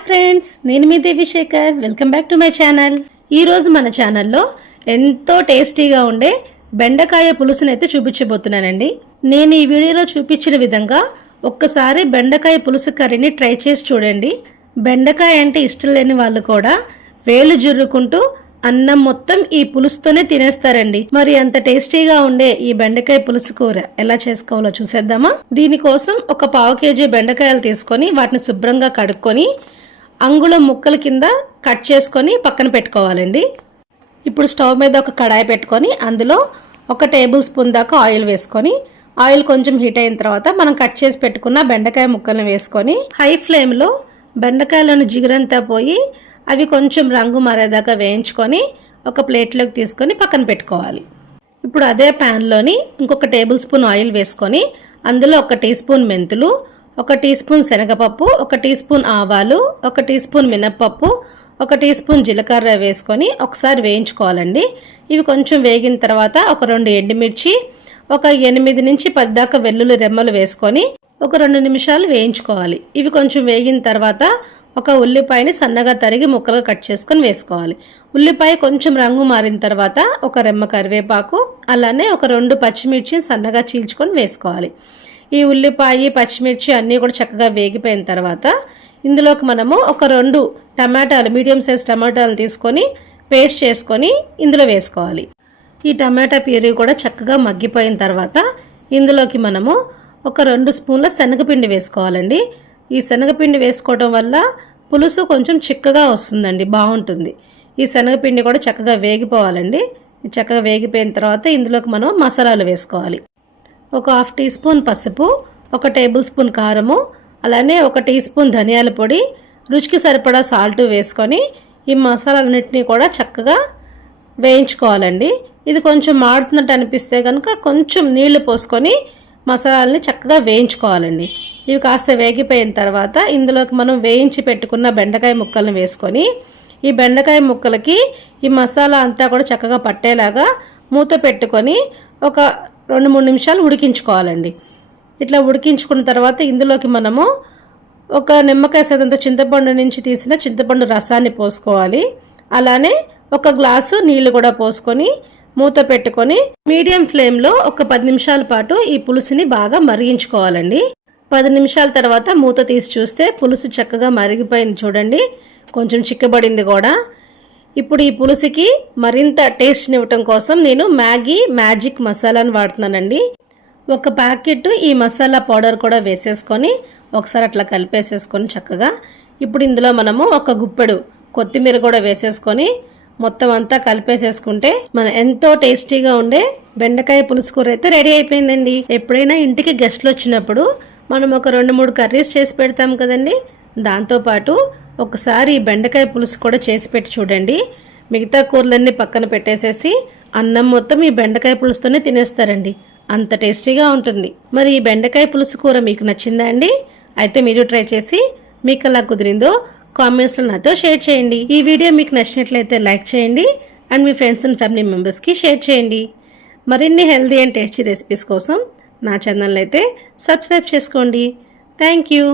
Hi friends నేను మీ Devishekhar welcome back to my channel. ఈరోజు మన ఛానల్లో ఎంతో టేస్టీగా ఉండే బెండకాయ పులుసుని అయితే చూపించబోతున్నానండి. నేను ఈ వీడియోలో చూపించిన విధంగా ఒక్కసారి బెండకాయ పులుసు కర్రీని ట్రై చేసి చూడండి. బెండకాయ అంటే ఇష్టం లేని వాళ్ళు కూడా వేలు జుర్రుకుంటూ అన్నం మొత్తం ఈ పులుసుతోనే తినేస్తారండి. మరి అంత టేస్టీగా ఉండే ఈ బెండకాయ పులుసు కూర ఎలా చేసుకోవాలో చూసేద్దామా? దీనికోసం ఒక పావు కేజీ బెండకాయలు తీసుకొని వాటిని శుభ్రంగా కడుక్కొని అంగుళం ముక్కల కింద కట్ చేసుకొని పక్కన పెట్టుకోవాలండి. ఇప్పుడు స్టవ్ మీద ఒక కడాయి పెట్టుకొని అందులో ఒక టేబుల్ స్పూన్ దాకా ఆయిల్ వేసుకొని ఆయిల్ కొంచెం హీట్ అయిన తర్వాత మనం కట్ చేసి పెట్టుకున్న బెండకాయ ముక్కలను వేసుకొని హై ఫ్లేమ్లో బెండకాయలను జిగురంతా పోయి అవి కొంచెం రంగు మారేదాకా వేయించుకొని ఒక ప్లేట్లోకి తీసుకొని పక్కన పెట్టుకోవాలి. ఇప్పుడు అదే ప్యాన్లోని ఇంకొక టేబుల్ స్పూన్ ఆయిల్ వేసుకొని అందులో ఒక టీ స్పూన్ మెంతులు ఒక టీ స్పూన్ శనగపప్పు ఒక టీ స్పూన్ ఆవాలు ఒక టీ స్పూన్ మినప్పప్పు ఒక టీ స్పూన్ జీలకర్ర వేసుకొని ఒకసారి వేయించుకోవాలండి. ఇవి కొంచెం వేగిన తర్వాత ఒక రెండు ఎండుమిర్చి ఒక ఎనిమిది నుంచి పది దాకా వెల్లుల్లి రెమ్మలు వేసుకొని ఒక రెండు నిమిషాలు వేయించుకోవాలి. ఇవి కొంచెం వేగిన తర్వాత ఒక ఉల్లిపాయని సన్నగా తరిగి ముక్కలుగా కట్ చేసుకొని వేసుకోవాలి. ఉల్లిపాయ కొంచెం రంగు మారిన తర్వాత ఒక రెమ్మ కరివేపాకు అలానే ఒక రెండు పచ్చిమిర్చిని సన్నగా చీల్చుకొని వేసుకోవాలి. ఈ ఉల్లిపాయ పచ్చిమిర్చి అన్నీ కూడా చక్కగా వేగిపోయిన తర్వాత ఇందులోకి మనము ఒక రెండు టమాటాలు మీడియం సైజ్ టమాటాలు తీసుకొని పేస్ట్ చేసుకొని ఇందులో వేసుకోవాలి. ఈ టమాటా ప్యూరీ కూడా చక్కగా మగ్గిపోయిన తర్వాత ఇందులోకి మనము ఒక రెండు స్పూన్ల శనగపిండి వేసుకోవాలండి. ఈ శనగపిండి వేసుకోవడం వల్ల పులుసు కొంచెం చిక్కగా వస్తుందండి బాగుంటుంది. ఈ శనగపిండి కూడా చక్కగా వేగిపోవాలండి. చక్కగా వేగిపోయిన తర్వాత ఇందులోకి మనం మసాలాలు వేసుకోవాలి. ఒక హాఫ్ టీ స్పూన్ పసుపు ఒక టేబుల్ స్పూన్ కారము అలానే ఒక టీ స్పూన్ ధనియాల పొడి రుచికి సరిపడా సాల్ట్ వేసుకొని ఈ మసాలాలన్నింటినీ కూడా చక్కగా వేయించుకోవాలండి. ఇది కొంచెం మాడుతున్నట్టు అనిపిస్తే కనుక కొంచెం నీళ్ళు పోసుకొని మసాలాలని చక్కగా వేయించుకోవాలండి. ఇవి కాస్త వేగిపోయిన తర్వాత ఇందులోకి మనం వేయించి పెట్టుకున్న బెండకాయ ముక్కలను వేసుకొని ఈ బెండకాయ ముక్కలకి ఈ మసాలా అంతా కూడా చక్కగా పట్టేలాగా మూత పెట్టుకొని ఒక రెండు మూడు నిమిషాలు ఉడికించుకోవాలండి. ఇట్లా ఉడికించుకున్న తర్వాత ఇందులోకి మనము ఒక నిమ్మకాయ సదంత చింతపండు నుంచి తీసిన చింతపండు రసాన్ని పోసుకోవాలి. అలానే ఒక గ్లాసు నీళ్ళు కూడా పోసుకొని మూత పెట్టుకొని మీడియం ఫ్లేమ్లో ఒక పది నిమిషాల పాటు ఈ పులుసుని బాగా మరిగించుకోవాలండి. పది నిమిషాల తర్వాత మూత తీసి చూస్తే పులుసు చక్కగా మరిగిపోయింది చూడండి. కొంచెం చిక్కబడింది కూడా. ఇప్పుడు ఈ పులుసుకి మరింత టేస్ట్ని ఇవ్వటం కోసం నేను మ్యాగీ మ్యాజిక్ మసాలాను వాడుతున్నానండి. ఒక ప్యాకెట్ ఈ మసాలా పౌడర్ కూడా వేసేసుకొని ఒకసారి అట్లా కలిపేసేసుకొని చక్కగా ఇప్పుడు ఇందులో మనము ఒక గుప్పెడు కొత్తిమీర కూడా వేసేసుకొని మొత్తం అంతా కలిపేసేసుకుంటే మన ఎంతో టేస్టీగా ఉండే బెండకాయ పులుసు కూర అయితే రెడీ అయిపోయిందండి. ఎప్పుడైనా ఇంటికి గెస్ట్లు వచ్చినప్పుడు మనం ఒక రెండు మూడు కర్రీస్ చేసి పెడతాం కదండి. దాంతోపాటు ఒకసారి బెండకాయ పులుసు కూడా చేసి పెట్టి చూడండి. మిగతా కూరలన్నీ పక్కన పెట్టేసేసి అన్నం మొత్తం ఈ బెండకాయ పులుసుతోనే తినేస్తారండి. అంత టేస్టీగా ఉంటుంది. మరి ఈ బెండకాయ పులుసు కూర మీకు నచ్చిందా అండి? అయితే మీరు ట్రై చేసి మీకు ఎలా కుదిరిందో కామెంట్స్లో నాతో షేర్ చేయండి. ఈ వీడియో మీకు నచ్చినట్లయితే లైక్ చేయండి అండ్ మీ ఫ్రెండ్స్ అండ్ ఫ్యామిలీ మెంబర్స్కి షేర్ చేయండి. మరిన్ని హెల్దీ అండ్ టేస్టీ రెసిపీస్ కోసం నా ఛానల్ అయితే సబ్స్క్రైబ్ చేసుకోండి. Thank you.